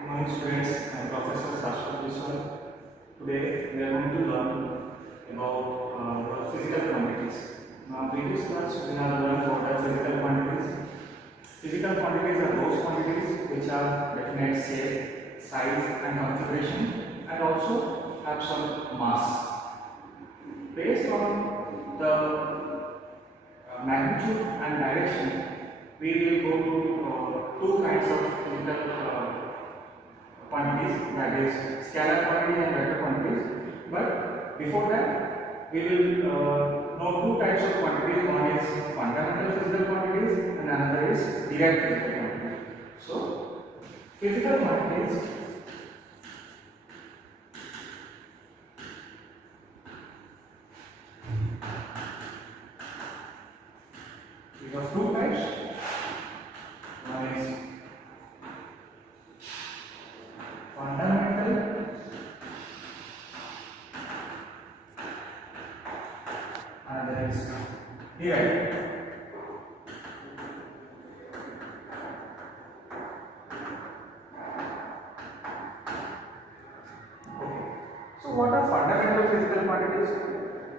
Good morning students, I am Professor Biswal. Today we are going to learn about the physical quantities. Now previous class we have learned what are physical quantities. Physical quantities are those quantities which are definite shape, size and configuration and also have some mass. Based on the magnitude and direction, we will go to two kinds of physical quantities, that is scalar quantity and vector quantities. But before that, we will know two types of quantities. One is fundamental physical quantities and another is derived physical quantities. So, physical quantities we have two types. One is fundamental and there is derived. Okay. So what are fundamental physical quantities?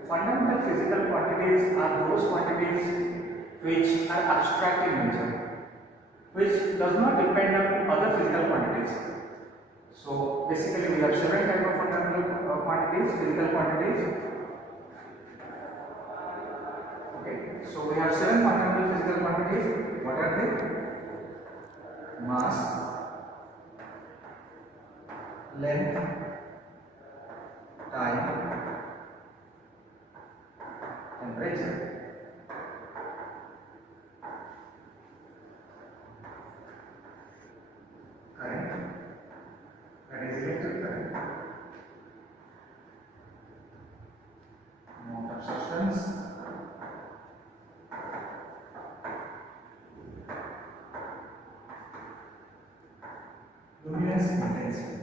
Fundamental physical quantities are those quantities which are abstract in nature, which does not depend on other physical quantities. So basically we have seven types of fundamental quantities, physical quantities. Okay, so we have seven fundamental physical quantities. What are they? Mass, length, time, temperature, current, that is electric current, amount of substance, luminous intensity.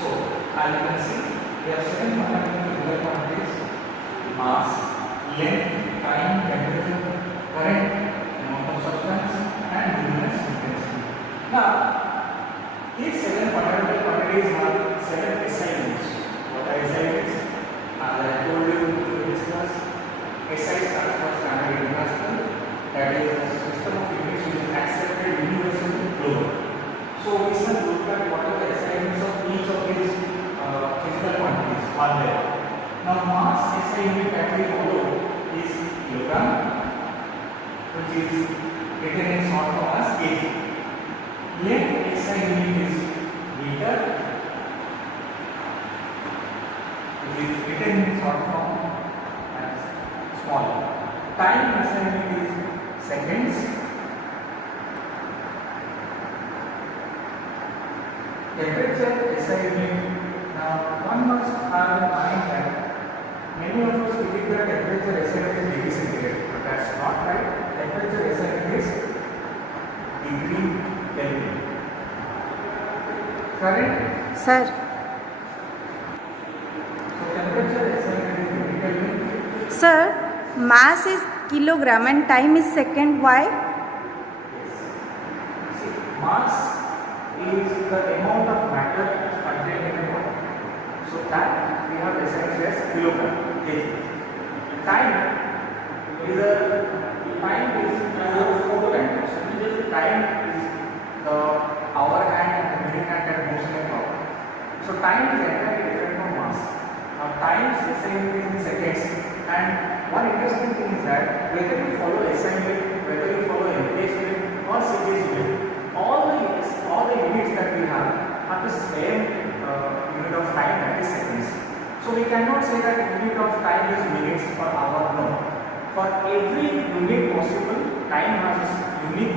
So, as you can see, we have seven fundamental physical quantities: mass, length, time, temperature, current, amount of substance, and luminous intensity. Now, these seven fundamental quantities have seven SI units. What are SI units? As I told you in the previous class, SI stands for Standard International. That is a system of units which is accepted universally global. So we shall look at what are the SI units of each of these physical quantities are there. Now mass SI unit that we follow is kilogram, which is written in short form as kg. Length SI unit is meter, which is written in short form as small. Time SI unit is seconds. Temperature SI unit. Now one must have in mind that many of us believe that temperature SI unit is degree centigrade, but that's not right. Temperature SI unit is degree Kelvin. Correct? Sir. So temperature SI unit is degree Kelvin. Sir, mass is kilogram and time is second. Why? Yes. See, mass is the amount of matter contained in a body. So that we have decided as kilogram. Kg. Time is a photometer. So time is the hour hand and the minute hand that moves in a clock. So time is entirely different from mass. Now time is SI unit in seconds, and one interesting thing is that whether you follow SI unit, whether you follow MPS unit or CGS unit, all the units that we have the same unit of time, that is seconds. So we cannot say that unit of time is minutes per hour. No. For every unit possible, time has a unique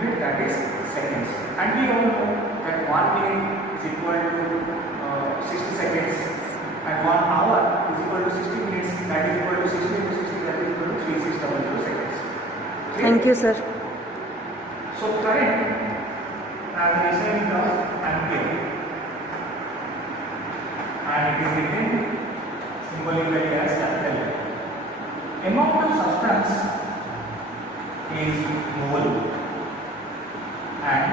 unit, that is seconds. And we all know that 1 minute is equal to 60 seconds and 1 hour is equal to 60 minutes, that is equal to 60 into 60, that is equal to 3600 seconds. Okay? Thank you, sir. So current as a SI unit of ampere, and it is written symbolically as capital amount of substance is mole, and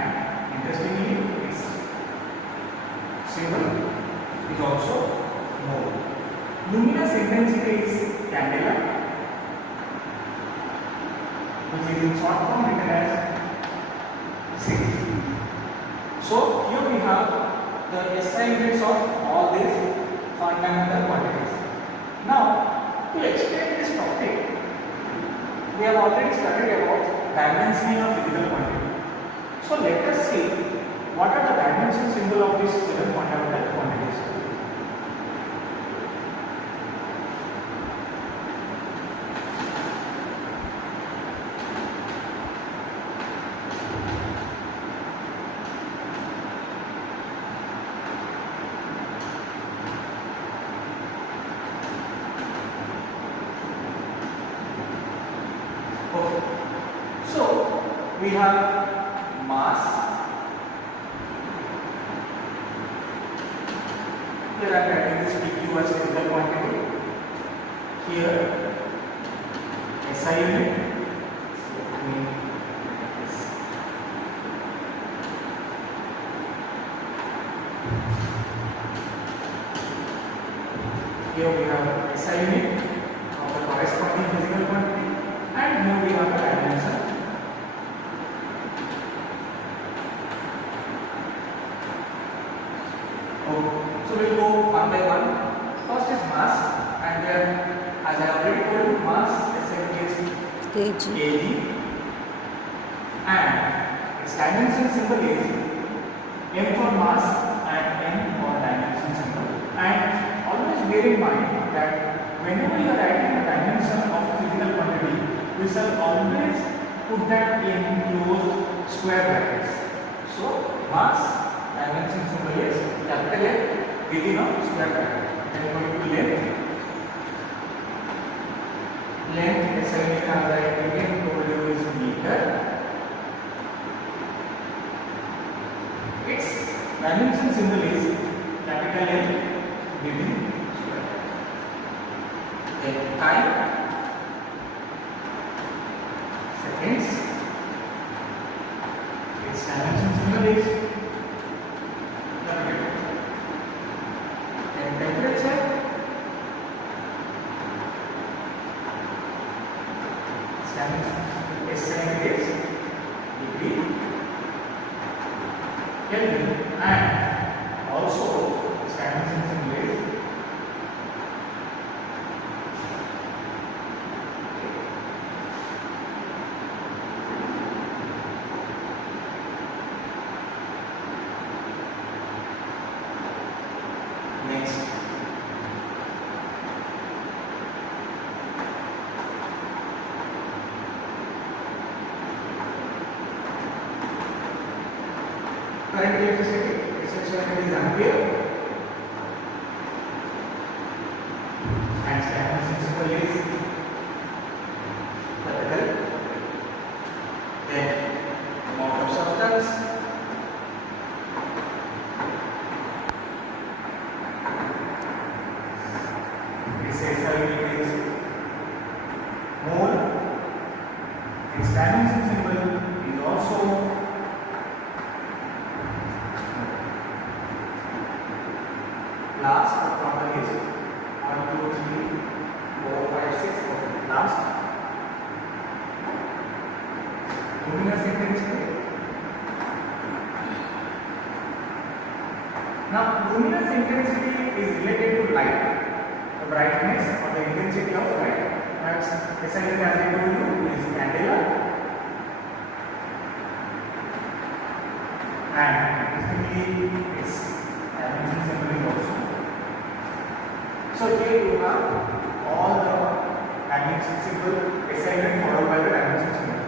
interestingly its symbol is also mole. Luminous intensity is candela, which is in short form written as C. So here we have the SI units of all these fundamental quantities. Now, to explain this topic, we have already studied about dimensioning of physical quantity. So let us see what are the dimension symbol of these 7 fundamental quantities. We have mass. Here I am writing this PQ as physical quantity. Here SI unit. Here we have SI unit of the corresponding physical quantity, and here we have the dimension. So we will go one by one. First is mass, and then as I already told you, mass SI is kg, and its dimension symbol is M for mass and N for dimension symbol. And always bear in mind that whenever you are writing the dimension of a physical quantity, we shall always put that in closed square brackets. So mass dimension symbol is capital N within a square bracket. Then going to length. Length SI unit, as I again told you, is meter. Its dimension symbol is capital N within square bracket. Then time, seconds. Its dimension symbol is temperature, SI is degree, Kelvin, and also dimension symbol is next. Current electricity, SI unit is ampere, and dimension symbol is capital. Then amount of substance, SI unit is mole. Its dimension symbol is also last. The problem is 1, 2, 3, 4, 5, 6. Okay, last. Luminous intensity. Now, luminous intensity is related to light, the brightness or the intensity of light. That's essentially, as I told you, is candela, and interestingly, its dimension symbol is also. So here you have all the dimension symbol SI unit followed by the dimension symbol.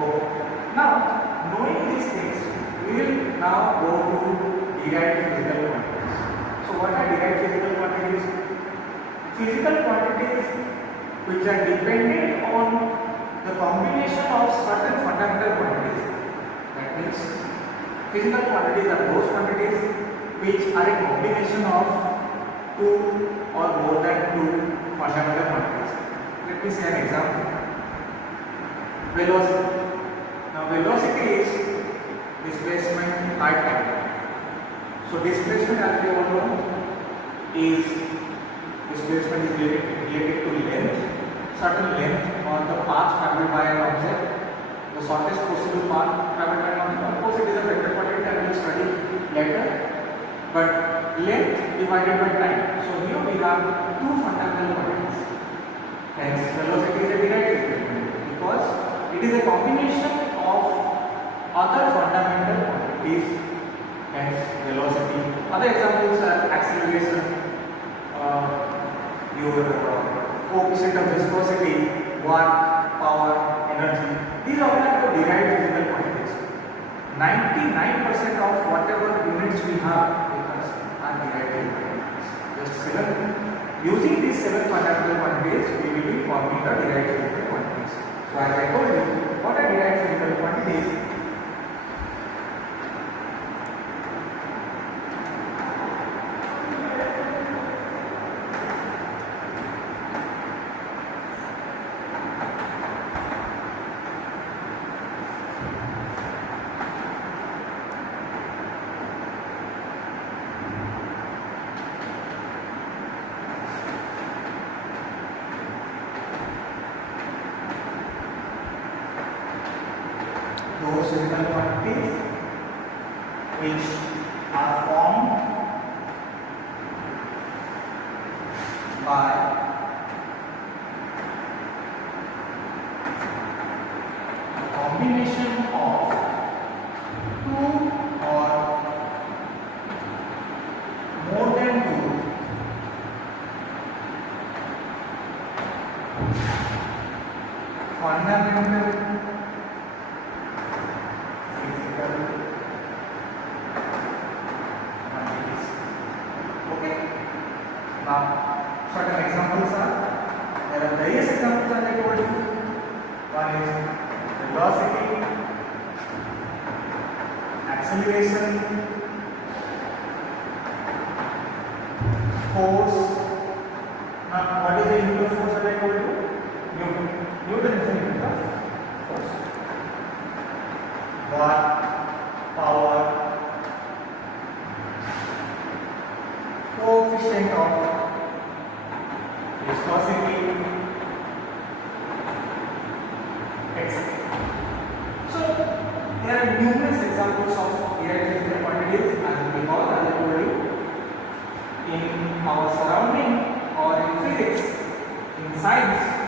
Okay. Now, knowing these things, we will now go to derived physical quantities. So what are derived physical quantities? Physical quantities which are dependent on the combination of certain fundamental quantities. That means physical quantities are those quantities which are a combination of two or more than two fundamental quantities. let me say an example. Velocity. Now velocity is displacement by time. So displacement, as we all know, is displacement is related to length, certain length on the path traveled by an object, the shortest possible path traveled by an object. Of course, it is a vector quantity that we will study later, but length divided by time. So here we have two fundamental quantities. Hence, velocity is a derived quantity because it is a combination of other fundamental quantities. Hence, velocity. Other examples are acceleration, your coefficient of viscosity, work, power, energy. These are all the derived physical quantities. 99% of whatever units we have with us are derived physical quantities. Just using these 7 fundamental quantities, we will be forming the derived physical quantities. So as I told you, what are derived physical quantities? Those physical quantities which are formed by a combination of two or more than two fundamental Now, certain examples are, there are various examples that I told you. One is velocity, acceleration, force. Now, what is the unit of force that I told you? Newton. Newton is the unit of force. Watt, power, coefficient of viscosity, etc. So there are numerous examples of derived physical quantities, as you recall, as I told you, in our surrounding or in physics, in science.